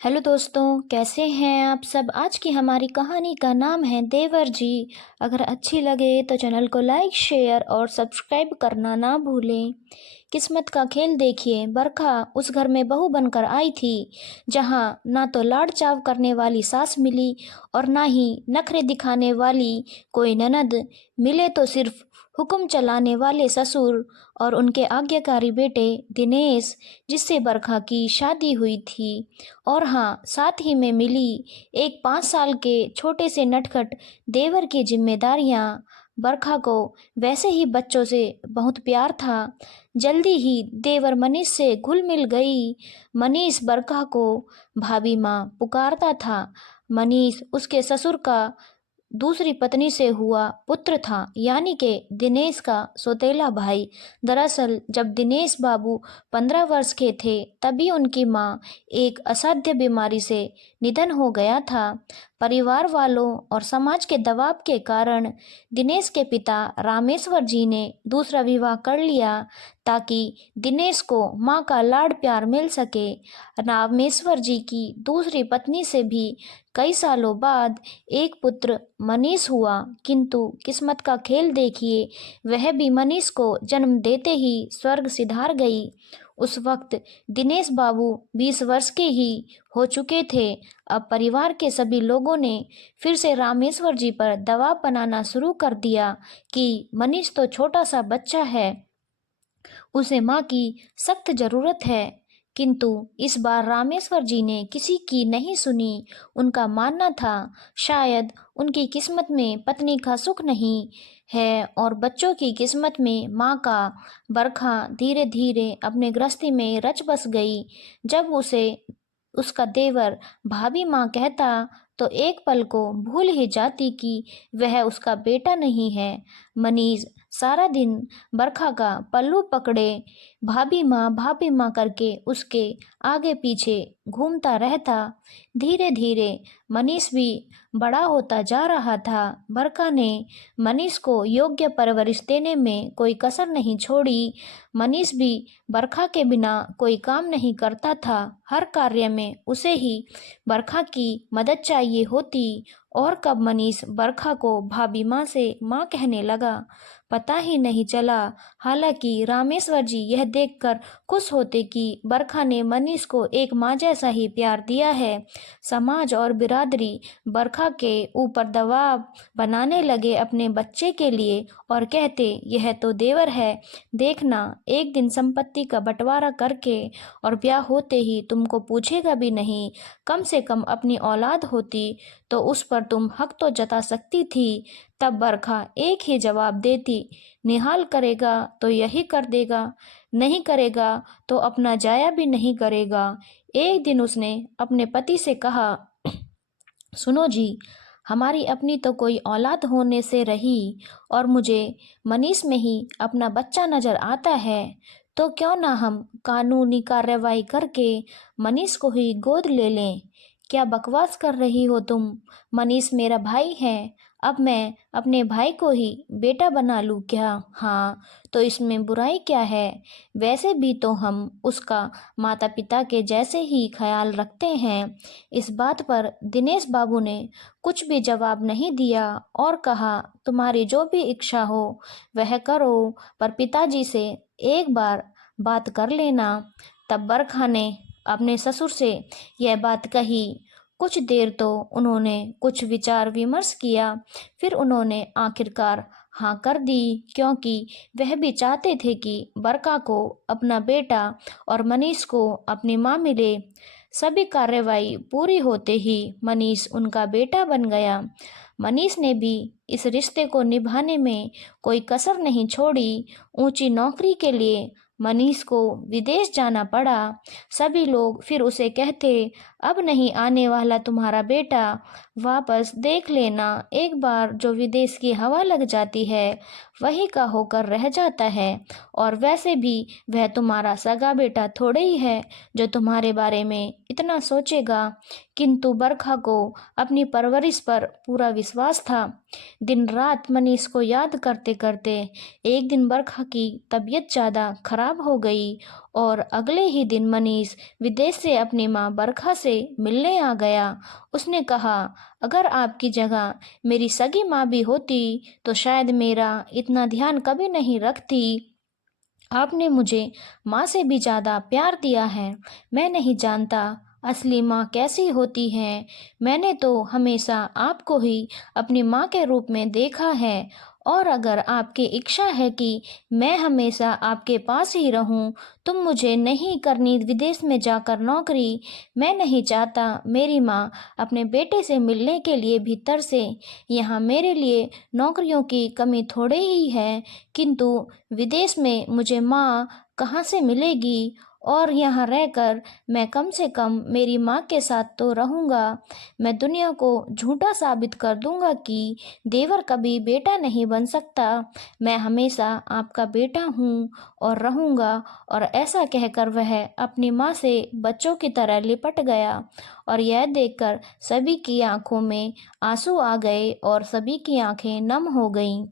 Hello दोस्तों, कैसे हैं आप सब। आज की हमारी कहानी का नाम है देवर जी। अगर अच्छी लगे तो चैनल को लाइक शेयर और सब्सक्राइब करना ना भूलें। किस्मत का खेल देखिए। बरखा उस घर में बहू बनकर आई थी जहां ना तो लाड़ चाव करने वाली सास मिली और ना ही नखरे दिखाने वाली कोई ननद। मिले तो सिर्फ हुक्म चलाने वाले ससुर और उनके आज्ञाकारी बेटे दिनेश, जिससे बरखा की शादी हुई थी। और हाँ, साथ ही में मिली एक 5 साल के छोटे से नटखट देवर की जिम्मेदारियां। बरखा को वैसे ही बच्चों से बहुत प्यार था। जल्दी ही देवर मनीष से घुल मिल गई। मनीष बरखा को भाभी माँ पुकारता था। मनीष उसके ससुर का दूसरी पत्नी से हुआ पुत्र था, यानी कि दिनेश का सौतेला भाई। दरअसल जब दिनेश बाबू 15 वर्ष के थे तभी उनकी मां एक असाध्य बीमारी से निधन हो गया था। परिवार वालों और समाज के दबाव के कारण दिनेश के पिता रामेश्वर जी ने दूसरा विवाह कर लिया ताकि दिनेश को मां का लाड़ प्यार मिल सके। रामेश्वर जी की दूसरी पत्नी से भी कई सालों बाद एक पुत्र मनीष हुआ, किंतु किस्मत का खेल देखिए, वह भी मनीष को जन्म देते ही स्वर्ग सिधार गई। उस वक्त दिनेश बाबू 20 वर्ष के ही हो चुके थे। अब परिवार के सभी लोगों ने फिर से रामेश्वर जी पर दबाव बनाना शुरू कर दिया कि मनीष तो छोटा सा बच्चा है, उसे माँ की सख्त जरूरत है। किंतु इस बार रामेश्वर जी ने किसी की नहीं सुनी। उनका मानना था शायद उनकी किस्मत में पत्नी का सुख नहीं है और बच्चों की किस्मत में माँ का। बरखा धीरे धीरे अपने गृहस्थी में रच बस गई। जब उसे उसका देवर भाभी माँ कहता तो एक पल को भूल ही जाती कि वह उसका बेटा नहीं है। मनीष सारा दिन बरखा का पल्लू पकड़े भाभी माँ करके उसके आगे पीछे घूमता रहता। धीरे धीरे मनीष भी बड़ा होता जा रहा था। बरखा ने मनीष को योग्य परवरिश देने में कोई कसर नहीं छोड़ी। मनीष भी बरखा के बिना कोई काम नहीं करता था। हर कार्य में उसे ही बरखा की मदद चाहिए होती। और कब मनीष बरखा को भाभी माँ से माँ कहने लगा, पता ही नहीं चला। हालांकि रामेश्वर जी यह देखकर खुश होते कि बरखा ने मनीष को एक माँ जैसा ही प्यार दिया है। समाज और बिरादरी बरखा के ऊपर दबाव बनाने लगे अपने बच्चे के लिए और कहते, यह तो देवर है, देखना एक दिन संपत्ति का बंटवारा करके और ब्याह होते ही तुमको पूछेगा भी नहीं। कम से कम अपनी औलाद होती तो उस पर तुम हक तो जता सकती थी। तब बरखा एक ही जवाब देती, निहाल करेगा तो यही कर देगा, नहीं करेगा तो अपना जाया भी नहीं करेगा। एक दिन उसने अपने पति से कहा, सुनो जी, हमारी अपनी तो कोई औलाद होने से रही और मुझे मनीष में ही अपना बच्चा नजर आता है, तो क्यों ना हम कानूनी कार्रवाई करके मनीष को ही गोद ले लें। क्या बकवास कर रही हो तुम। मनीष मेरा भाई है, अब मैं अपने भाई को ही बेटा बना लूँ क्या। हाँ, तो इसमें बुराई क्या है। वैसे भी तो हम उसका माता पिता के जैसे ही ख्याल रखते हैं। इस बात पर दिनेश बाबू ने कुछ भी जवाब नहीं दिया और कहा, तुम्हारी जो भी इच्छा हो वह करो, पर पिताजी से एक बार बात कर लेना। तब बरखा ने अपने ससुर से यह बात कही। कुछ देर तो उन्होंने कुछ विचार विमर्श किया, फिर उन्होंने आखिरकार हाँ कर दी, क्योंकि वह भी चाहते थे कि बरखा को अपना बेटा और मनीष को अपनी माँ मिले। सभी कार्रवाई पूरी होते ही मनीष उनका बेटा बन गया। मनीष ने भी इस रिश्ते को निभाने में कोई कसर नहीं छोड़ी। ऊंची नौकरी के लिए मनीष को विदेश जाना पड़ा। सभी लोग फिर उसे कहते, अब नहीं आने वाला तुम्हारा बेटा, वापस देख लेना। एक बार जो विदेश की हवा लग जाती है वही का होकर रह जाता है, और वैसे भी वह तुम्हारा सगा बेटा थोड़े ही है जो तुम्हारे बारे में इतना सोचेगा। किंतु बरखा को अपनी परवरिश पर पूरा विश्वास था। दिन रात मनीष को याद करते करते एक दिन बरखा की तबीयत ज़्यादा खराब हो गई और अगले ही दिन मनीष विदेश से अपनी माँ बरखा से मिलने आ गया। उसने कहा, अगर आपकी जगह मेरी सगी माँ भी होती तो शायद मेरा इतना ध्यान कभी नहीं रखती। आपने मुझे माँ से भी ज़्यादा प्यार दिया है। मैं नहीं जानता असली माँ कैसी होती है। मैंने तो हमेशा आपको ही अपनी माँ के रूप में देखा है और अगर आपकी इच्छा है कि मैं हमेशा आपके पास ही रहूं, तुम मुझे नहीं करनी विदेश में जाकर नौकरी। मैं नहीं चाहता मेरी माँ अपने बेटे से मिलने के लिए भीतर से। यहाँ मेरे लिए नौकरियों की कमी थोड़ी ही है, किंतु विदेश में मुझे माँ कहाँ से मिलेगी और यहाँ रहकर मैं कम से कम मेरी माँ के साथ तो रहूँगा। मैं दुनिया को झूठा साबित कर दूँगा कि देवर कभी बेटा नहीं बन सकता। मैं हमेशा आपका बेटा हूँ और रहूँगा। और ऐसा कहकर वह अपनी माँ से बच्चों की तरह लिपट गया और यह देखकर सभी की आंखों में आंसू आ गए और सभी की आंखें नम हो गईं।